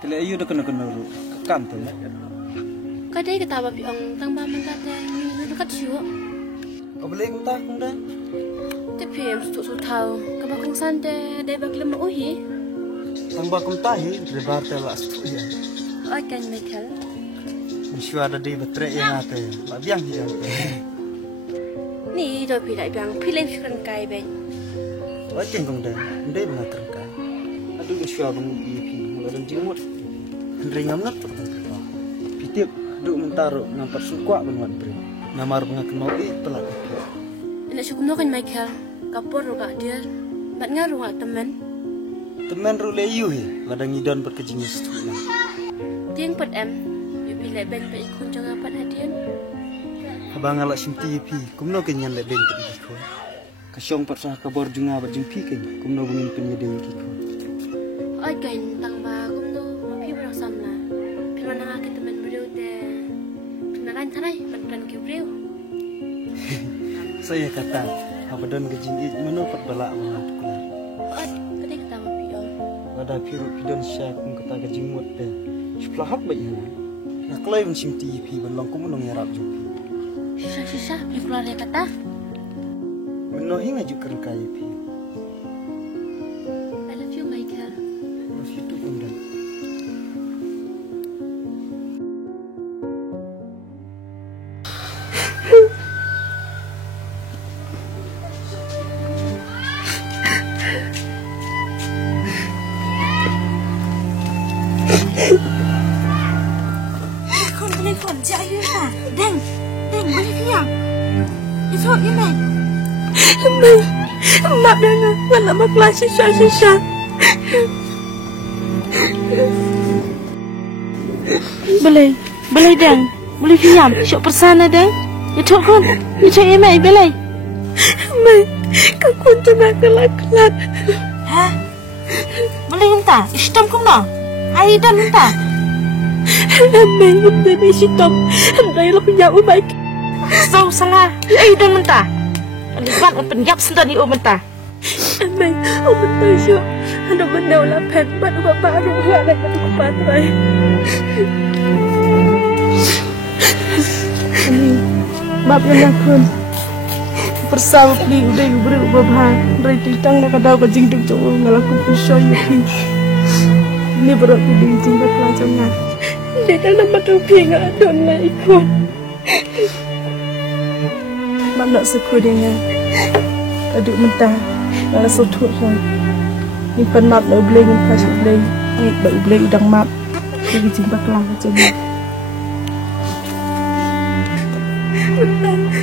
Tele ayu dah kena ru kantor. Kadai kata babi ong tang ba man kata ni dekat siu. Boleh entah dah. Tapi su tahu kabakung sante dai bak lem uhi. Tang ba kum tahi rebar tela stu ya. Ai kan Michael. Mesti ada di betre yang ate. La biang ya. Ni do pi dai biang pi lem kan kai ben. Wah cengkong dah. Ndai mengatur kai. Aduh mesti abang ipi. Mulan jimut. Ndai ngamnat. Pitip duk mentaruh nampak suka benuan pri. Namar mengaku mau pelak. Ina syukur no kan Michael. Kapor ro ka dia. Bat ngaru ka teman. Teman ru le yu he. Ladang idon berkejingis tu. Tiang pat em. Yu pi le ben pa ikun jang apat hadian. Abang alak simti pi. Kumno kenyan le ben ke ikun. Kasyong pat sah kabor junga bat jeng pi ken. Kumno bungin penyedeng ikun. Ai kan tang ba kumno mapi bro samla. Pilman nga kita teman bro de. Pinakan tanay ban ki bro. Saya kata, abadan kejingit menopet balak mengatuklah. Ai kadai kata mapi ong. Ada piru pidon syak kum kata kejingmut de. Seplahat bayi na. Nak lay mun simti pi ban lang kumunong yarap jupi. Sisa pi keluar ya kata. Menno hinga jukan kai pi. I love you Michael. Mas itu kundan. Con lên còn chạy như là đành bao nhiêu nhỉ? Cái thôi như này. Mập đang ngân là mắc lại xí Boleh dang, boleh diam. Syok persana dang. Ya tok kon, ya tok emai boleh. Mai, kau kun tengah kelak. Hah? Boleh entah, istam kau no. Ai dan entah. Mai udah di istam. Andai lo punya baik. Sau salah, ai dan mentah. Libat penjap sendiri o mentah. Mai, o mentah syok. Ando menau lah pen, bat bapak ando buat lagi tu patrai. Bab yang akun bersama pli udah berubah dari titang nak ada bajing duk jauh ngalaku pisau yuki ini berarti di jingga pelajarnya di dalam batu pinga adon lah ikut mana sekudingnya aduk mentah ngala sotuk pun ni penat lo beli ngpas beli angit beli udang map di jingga pelajarnya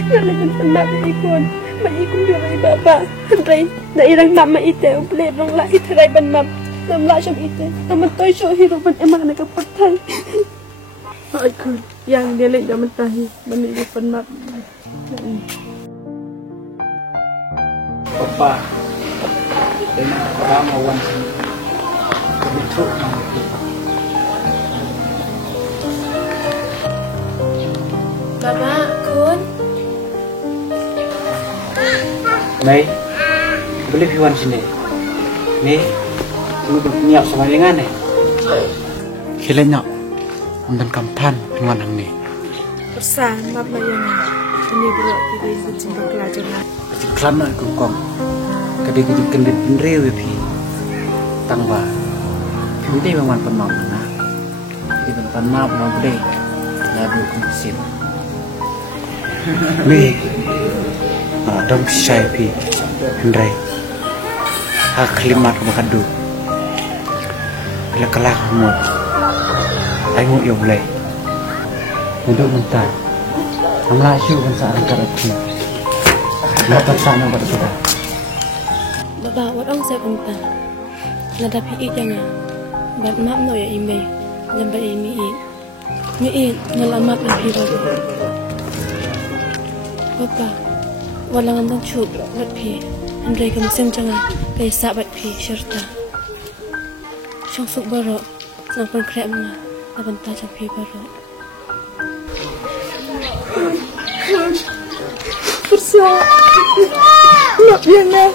Nalagan penat ikon, maikon bilang bapa. Andai, nairang mama ite, uble rong la ite ray ban mam, namla syam ite, naman toy so hiro ban emang nakapagtay. Aikon, yang dia lek jaman tahi, manili penat. Papa, dengan orang awan kebetul nanti. Baba, kun. Mai, boleh piwan sini. Ni, lu berniat sama dengan ni. Hilenya, undan kampan piwan hang ni. Persan, map mayana. Ini berarti dia jingga pelajarnya. Kelana aku kong, kadang-kadang kendit penrew pi. Tangwa, pintai bangun penom na. Di tempat nap na boleh, lalu kumsin. Ni, dom syai pi, Hendrai. Hak limat makadu. Bila kalah mut, ayo yo boleh. Duduk mentah, amlah syuk bangsa angkat api. Dapat sana pada kita. Baba, wat ong saya kunta. Nada pi jangan. Bat map no ya ime. Lambat imi i. Mi i ngalamat lebih baru. Bapa, walang ambang chuk bat pi. Andai kamu sen jangan. Kaya sabat pi syarta. Syong suk baru. Nampan krem na. Napan tajam pi baru. Persan, maaf ya nak.